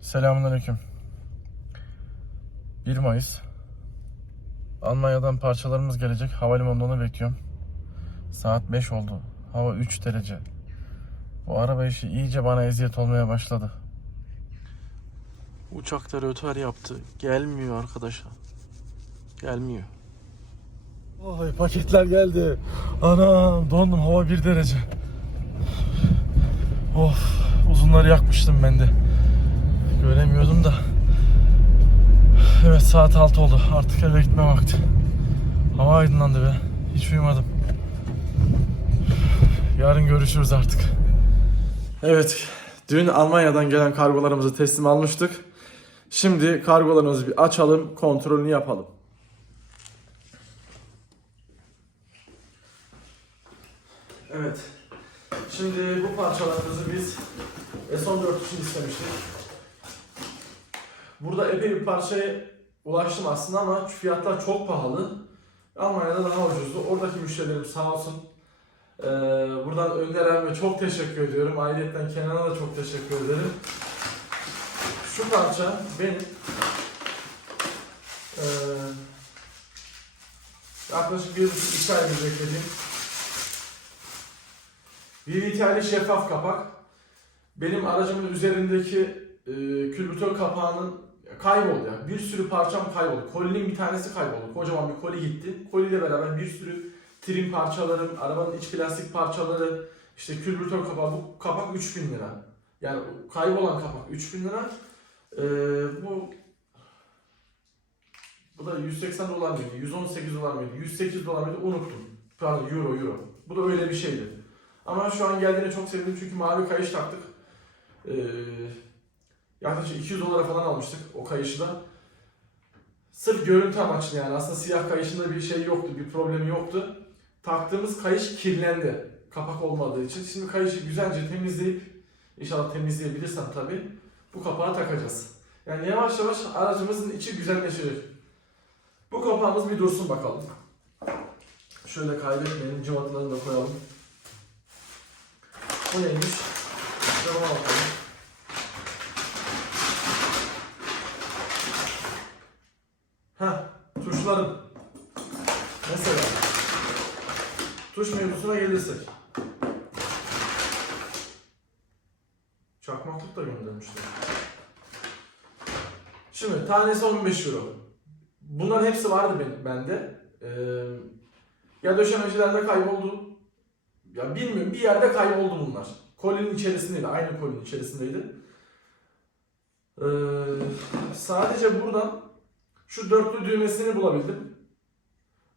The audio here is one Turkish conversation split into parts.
Selamünaleyküm. 1 Mayıs. Almanya'dan parçalarımız gelecek. Havalimanında onu bekliyorum. Saat 5 oldu. Hava 3 derece. Bu araba işi iyice bana eziyet olmaya başladı. Uçakta rötar yaptı. Gelmiyor arkadaşlar. Gelmiyor. Ay paketler geldi. Anam dondum hava 1 derece. Of uzunları yakmıştım ben de. Göremiyordum da. Evet saat 6 oldu. Artık eve gitme vakti. Hava aydınlandı be. Hiç uyumadım. Yarın görüşürüz artık. Evet. Dün Almanya'dan gelen kargolarımızı teslim almıştık. Şimdi kargolarımızı bir açalım, kontrolünü yapalım. Evet. Şimdi bu parçalarımızı biz S14 için istemiştik. Burada epey bir parçaya ulaştım aslında ama fiyatlar çok pahalı. Almanya'da daha ucuzdu. Oradaki müşterilerim sağ olsun. Ee, buradan Önder abime çok teşekkür ediyorum. Ayrıca Kenan'a da çok teşekkür ederim. Şu parça benim ee, yaklaşık bir iki aydır beklediğim VVT'li şeffaf kapak. Benim aracımın üzerindeki e, külbütör kapağının kayboldu yani. Bir sürü parçam kayboldu. Kolinin bir tanesi kayboldu. Kocaman bir koli gitti. Koliyle beraber bir sürü trim parçalarım, arabanın iç plastik parçaları, işte külbütör kapağı. Bu kapak 3000 lira. Yani kaybolan kapak 3000 lira. Ee, bu bu da 180 dolar mıydı? 118 dolar mıydı? 108 dolar mıydı? Unuttum. Pardon euro euro. Bu da öyle bir şeydi. Ama şu an geldiğine çok sevindim çünkü mavi kayış taktık. Ee, yaklaşık 200 dolara falan almıştık o kayışı da. Sırf görüntü amaçlı yani aslında siyah kayışında bir şey yoktu, bir problemi yoktu. Taktığımız kayış kirlendi kapak olmadığı için. Şimdi kayışı güzelce temizleyip inşallah temizleyebilirsem tabii bu kapağı takacağız. Yani yavaş yavaş aracımızın içi güzelleşecek. Bu kapağımız bir dursun bakalım. Şöyle kaybetmeyelim, cıvatalarını da koyalım. Bu neymiş? Şuna bakalım. Tuş mevzusuna gelirsek. Çakmaklık da göndermişler. Şimdi tanesi 15 euro. Bunların hepsi vardı benim, bende. Ee, ya döşemecilerde kayboldu. Ya bilmiyorum bir yerde kayboldu bunlar. Kolinin içerisindeydi. Aynı kolinin içerisindeydi. Ee, sadece buradan şu dörtlü düğmesini bulabildim.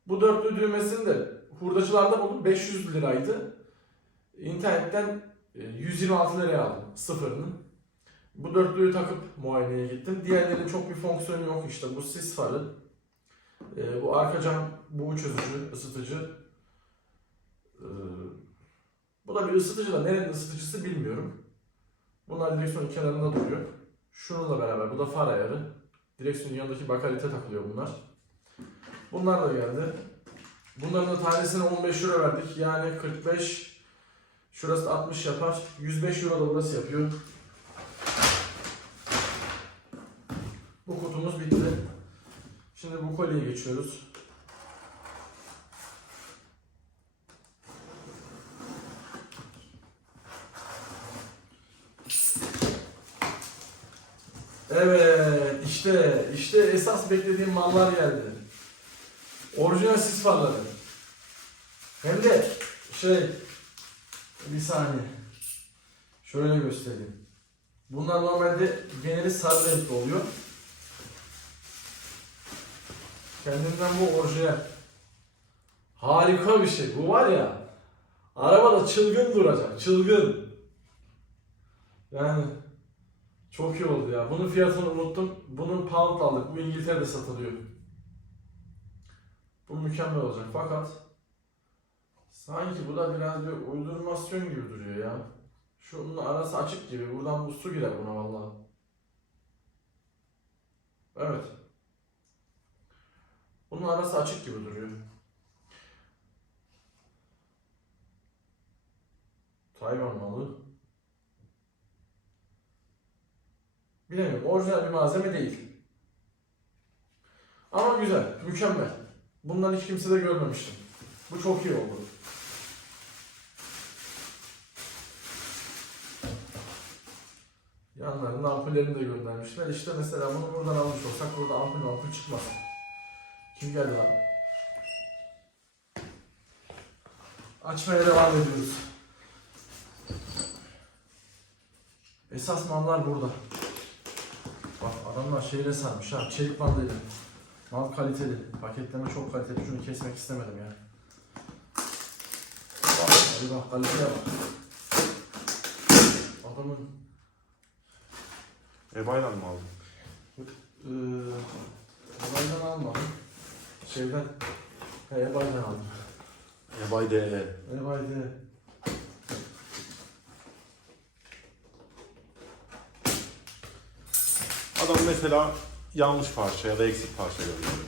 Bu dörtlü düğmesini de hurdacılarda buldum. 500 liraydı. İnternetten e, 126 liraya aldım sıfırını. Bu dörtlüyü takıp muayeneye gittim. Diğerlerinin çok bir fonksiyonu yok işte. Bu sis farı. E, bu arka cam buğu çözücü, ısıtıcı. E, bu da bir ısıtıcı da nerenin ısıtıcısı bilmiyorum. Bunlar direksiyonun kenarında duruyor. Şununla beraber bu da far ayarı. Direksiyonun yanındaki bakalite takılıyor bunlar. Bunlar da geldi. Bunların da tanesine 15 euro verdik. Yani 45 şurası da 60 yapar. 105 euro da burası yapıyor. Bu kutumuz bitti. Şimdi bu kolyeyi geçiyoruz. Evet, işte işte esas beklediğim mallar geldi. Orijinal sis farları. Hem de şey bir saniye. Şöyle göstereyim. Bunlar normalde geneli sarı renkli oluyor. Kendimden bu orijinal. Harika bir şey. Bu var ya. Arabada çılgın duracak. Çılgın. Yani çok iyi oldu ya. Bunun fiyatını unuttum. Bunun pound aldık. Bu İngiltere'de satılıyor. Bu mükemmel olacak. Fakat sanki bu da biraz bir uydurmasyon gibi duruyor ya. Şunun arası açık gibi. Buradan bu su girer buna vallahi. Evet. Bunun arası açık gibi duruyor. Tayvan malı. bilemiyorum. Orijinal bir malzeme değil. Ama güzel, mükemmel. Bundan hiç kimse de görmemiştim. Bu çok iyi oldu. Yanlarında ampullerini de göndermişler. İşte mesela bunu buradan almış olsak burada ampul ampul çıkmaz. Kim geldi lan? Açmaya devam ediyoruz. Esas mallar burada. Bak adamlar şeyle sarmış ha, çelik bandıyla. Mal kaliteli, paketleme çok kaliteli. Şunu kesmek istemedim ya. Bak, hadi bak kaliteye bak. Adamın Ebay'dan mı aldın? Eee Ebay'dan almadım. Şeyden, he Ebay'dan aldım. Ebay DE. Ebay'de Adam mesela yanlış parça ya da eksik parça gönderiyor.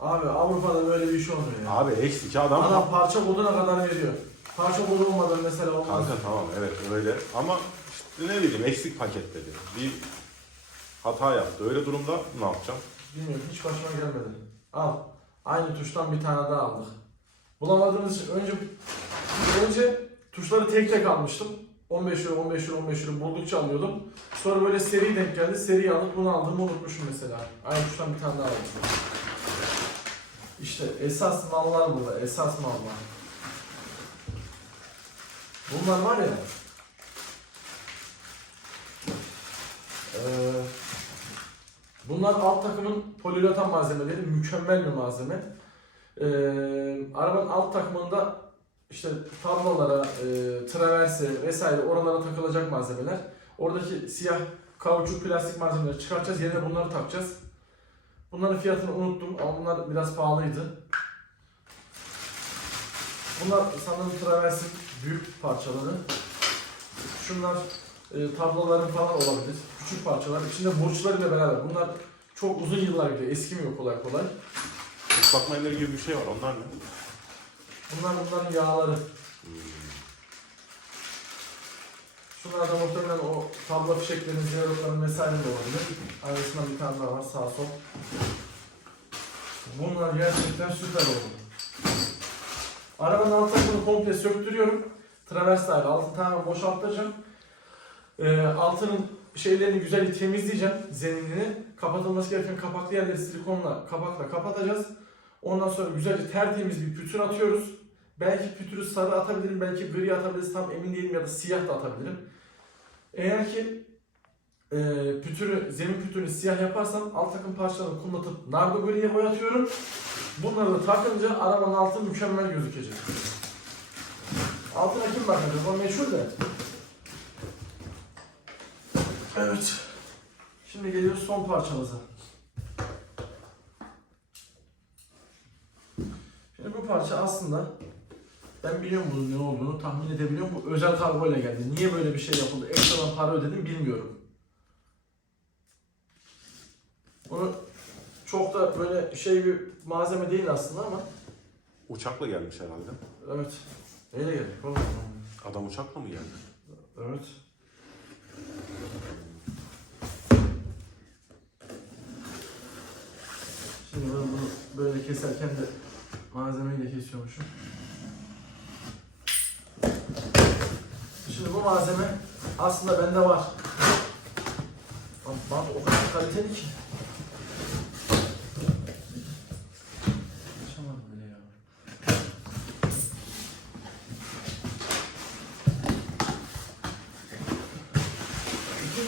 Abi Avrupa'da böyle bir iş olmuyor ya. Abi eksik adam. Adam parça koduna kadar veriyor. Parça kodu olmadan mesela olmaz. Kanka tamam evet öyle ama işte ne bileyim eksik paketledi. Bir hata yaptı. Öyle durumda ne yapacağım? Bilmiyorum hiç başıma gelmedi. Al. Aynı tuştan bir tane daha aldık. Bulamadığımız için önce önce tuşları tek tek almıştım. 15 euro, 15 euro, 15 euro buldukça alıyordum. Sonra böyle seri denk geldi. Seri alıp bunu aldığımı unutmuşum mesela. Aynı tuştan bir tane daha aldım. İşte esas mallar burada. Esas mallar. Bunlar var ya. Eee Bunlar alt takımın poliüretan malzemeleri. Mükemmel bir malzeme. Ee, arabanın alt takımında işte tablolara, e, traverse vesaire oralara takılacak malzemeler. Oradaki siyah kauçuk plastik malzemeleri çıkartacağız. Yerine bunları takacağız. Bunların fiyatını unuttum ama bunlar biraz pahalıydı. Bunlar sanırım traversin büyük parçaları. Şunlar e, tabloların falan olabilir. Küçük parçalar. İçinde burçlarıyla beraber. Bunlar çok uzun yıllar gidiyor. Eskimiyor kolay kolay. Islak gibi bir şey var onlar ne? Bunlar bunların yağları. Şunlar da muhtemelen o tablo fişeklerin, ziyaretlerin vesaire de olabilir. Arasında bir tane daha var sağ sol. Bunlar gerçekten süper oldu. Arabanın alt takımını komple söktürüyorum. Travers dahil altı tamamen boşaltacağım. Ee, altının şeylerini güzel temizleyeceğim zeminini. Kapatılması gereken kapaklı yerleri silikonla kapakla kapatacağız. Ondan sonra güzelce tertemiz bir pütür atıyoruz. Belki pütürü sarı atabilirim, belki gri atabiliriz tam emin değilim ya da siyah da atabilirim. Eğer ki e, pütürü, zemin pütürünü siyah yaparsam alt takım parçalarını kumlatıp nardo griye boyatıyorum. Bunları da takınca arabanın altı mükemmel gözükecek. Altına kim bakacak? O meşhur da. Evet. Şimdi geliyoruz son parçamıza. Şimdi bu parça aslında ben biliyorum bunun ne olduğunu tahmin edebiliyorum. Bu özel kargo ile geldi. Niye böyle bir şey yapıldı? Ekstradan para ödedim bilmiyorum. Bunu çok da böyle şey bir malzeme değil aslında ama Uçakla gelmiş herhalde. evet. Neyle oğlum? Adam uçakla mı geldi? Evet. Şimdi ben bunu böyle keserken de malzemeyi de kesiyormuşum. Şimdi bu malzeme aslında bende var. Bak o kadar kaliteli ki.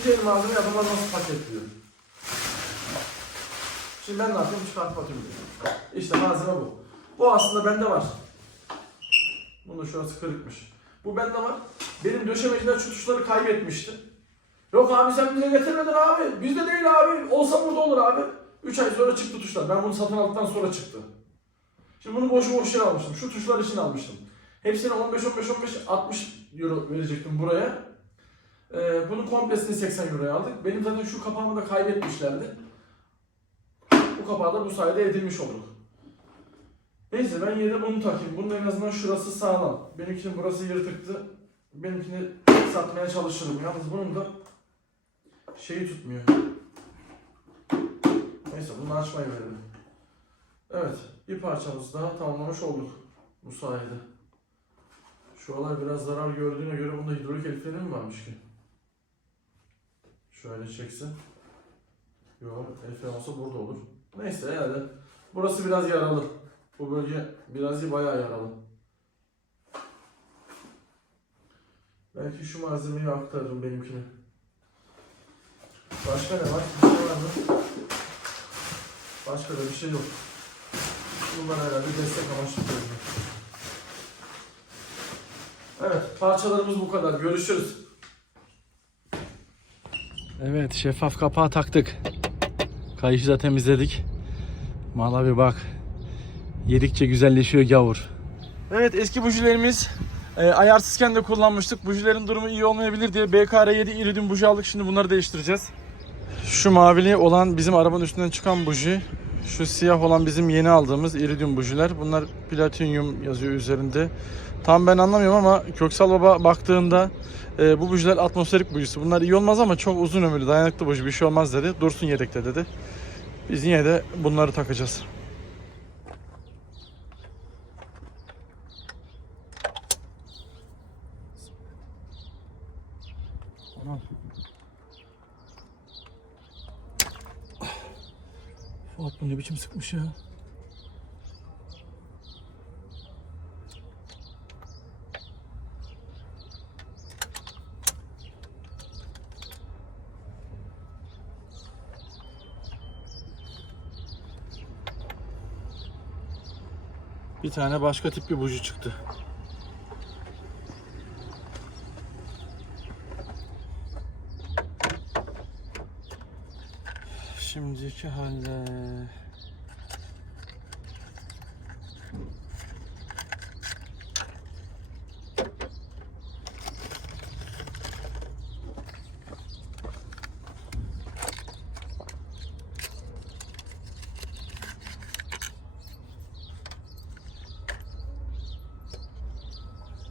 El malzeme adamlar nasıl paketliyor? Şimdi ben ne yapayım? Çıkartıp atıyorum. İşte malzeme bu. Bu aslında bende var. Bunun şurası kırıkmış. Bu bende var. Benim döşemeciler şu tuşları kaybetmişti. Yok abi sen bize getirmedin abi. Bizde değil abi. Olsa burada olur abi. 3 ay sonra çıktı tuşlar. Ben bunu satın aldıktan sonra çıktı. Şimdi bunu boşu boşuna almıştım. Şu tuşlar için almıştım. Hepsine 15 15 15 60 euro verecektim buraya. Ee, bunu komplesini 80 euroya aldık. Benim zaten şu kapağımı da kaybetmişlerdi. Bu kapağı da bu sayede edilmiş olduk. Neyse ben yine bunu takayım. Bunun en azından şurası sağlam. Benimkinin burası yırtıktı. Benimkini satmaya çalışırım. Yalnız bunun da şeyi tutmuyor. Neyse bunu açmayı verelim. Evet bir parçamızı daha tamamlamış olduk bu sayede. Şu olay biraz zarar gördüğüne göre bunda hidrolik el freni mi varmış ki? Şöyle çekse. Yok el freni olsa burada olur. Neyse herhalde. Burası biraz yaralı. Bu bölge biraz iyi bayağı yaralı. Belki şu malzemeyi aktarırım benimkine. Başka ne var? Bir şey var mı? Başka da bir şey yok. Bunlar herhalde destek amaçlı koyuyor. Evet, parçalarımız bu kadar. Görüşürüz. Evet şeffaf kapağı taktık. Kayışı da temizledik. Mala bir bak. Yedikçe güzelleşiyor gavur. Evet eski bujilerimiz e, ayarsızken de kullanmıştık. Bujilerin durumu iyi olmayabilir diye BKR7 iridium buji aldık. Şimdi bunları değiştireceğiz. Şu mavili olan bizim arabanın üstünden çıkan buji. Şu siyah olan bizim yeni aldığımız iridium bujiler. Bunlar platinyum yazıyor üzerinde. Tam ben anlamıyorum ama Köksal Baba baktığında e, bu bujiler atmosferik bujisi. Bunlar iyi olmaz ama çok uzun ömürlü, dayanıklı buji. Bir şey olmaz dedi. Dursun yedekte dedi. Biz yine de bunları takacağız. Fuat bu ne biçim sıkmış ya. Bir tane başka tip bir buji çıktı. Halle.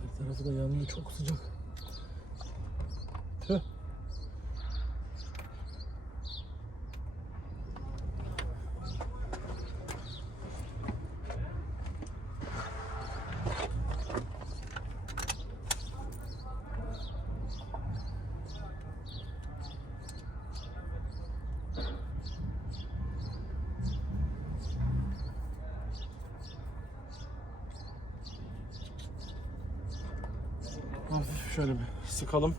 Her tarafı da yanıyor çok sıcak. Şöyle bir sıkalım.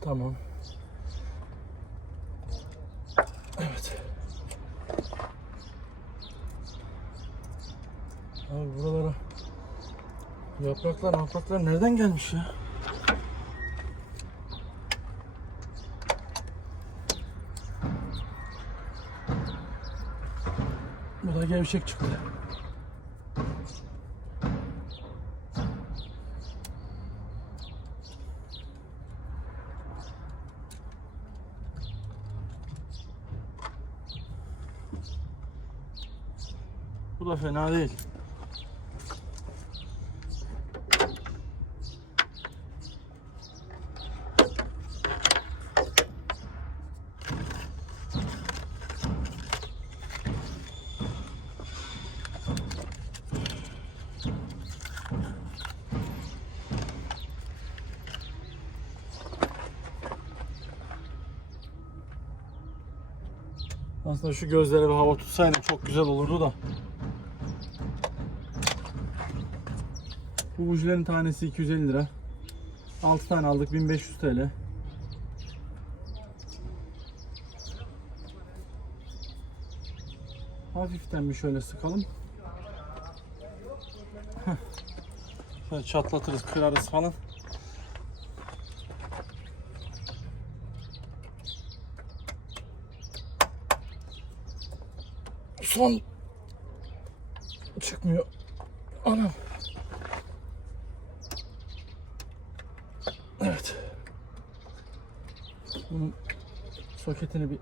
Tamam. Evet. Abi buralara yapraklar yapraklar nereden gelmiş ya? Bu da gevşek çıktı. Bu da fena değil. Aslında şu gözlere bir hava tutsaydım çok güzel olurdu da. Bu bujilerin tanesi 250 lira. 6 tane aldık 1500 TL. Hafiften bir şöyle sıkalım. Şöyle çatlatırız, kırarız falan. Son çıkmıyor. Anam. Evet. Bunun soketini bir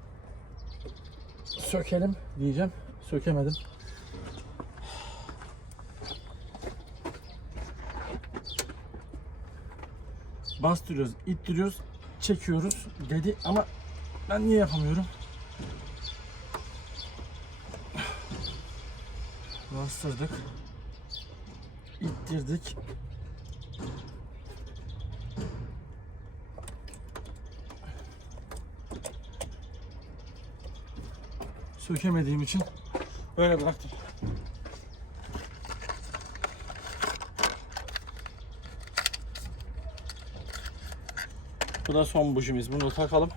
sökelim diyeceğim. Sökemedim. Bastırıyoruz, ittiriyoruz, çekiyoruz dedi ama ben niye yapamıyorum? Bastırdık. ittirdik. Sökemediğim için böyle bıraktım. Bu da son bujimiz. Bunu takalım.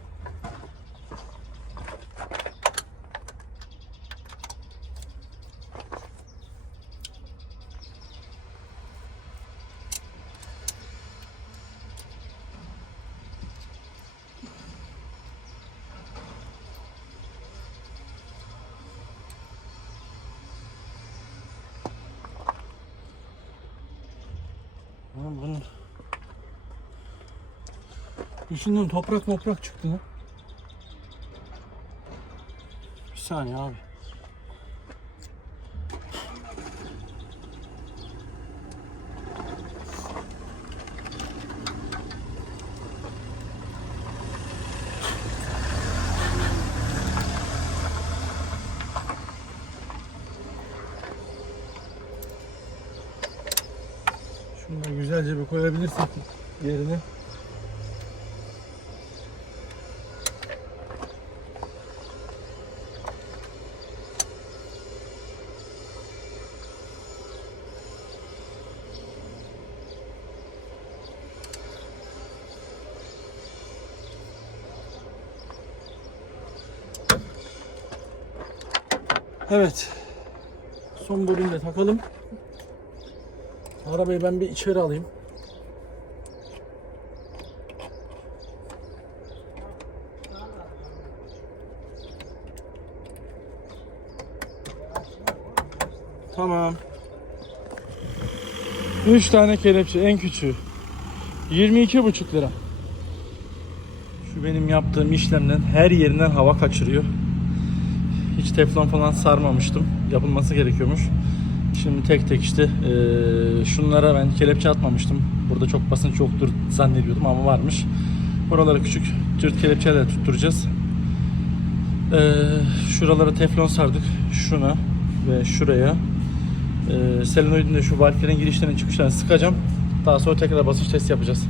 Lan bunun içinden toprak toprak çıktı lan. Bir saniye abi. Şunu da güzelce bir koyabilirsek yerine. Evet. Son bölümü de takalım. Arabayı ben bir içeri alayım. Tamam. 3 tane kelepçe en küçüğü. 22,5 lira. Şu benim yaptığım işlemden her yerinden hava kaçırıyor. Hiç teflon falan sarmamıştım. Yapılması gerekiyormuş. Şimdi tek tek işte eee, şunlara ben kelepçe atmamıştım. Burada çok basınç yoktur zannediyordum ama varmış. Buralara küçük cırt kelepçeyle tutturacağız. Eee şuralara teflon sardık. Şuna ve şuraya. Eee selenoidin de şu valflerin girişlerine çıkışlarını sıkacağım. Daha sonra tekrar basınç testi yapacağız.